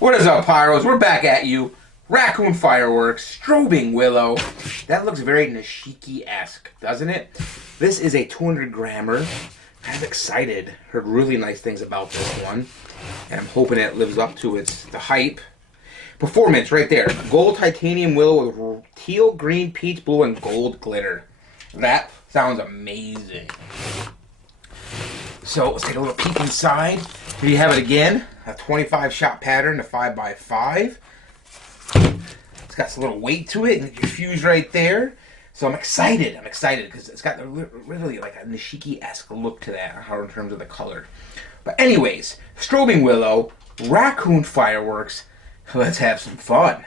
What is up, Pyros? We're back at you. Raccoon fireworks, Strobing Willow. That looks very Nishiki-esque, doesn't it? This is a 200 grammer. I'm excited. Heard really nice things about this one. And I'm hoping it lives up to the hype. Performance right there. Gold titanium willow with teal, green, peach, blue, and gold glitter. That sounds amazing. So let's take a little peek inside. Here you have it again. A 25 shot pattern, a 5x5. It's got some little weight to it, and your fuse right there. So I'm excited. I'm excited because it's got really like a Nishiki-esque look to that in terms of the color. But anyways, Strobing Willow, Raccoon fireworks. Let's have some fun.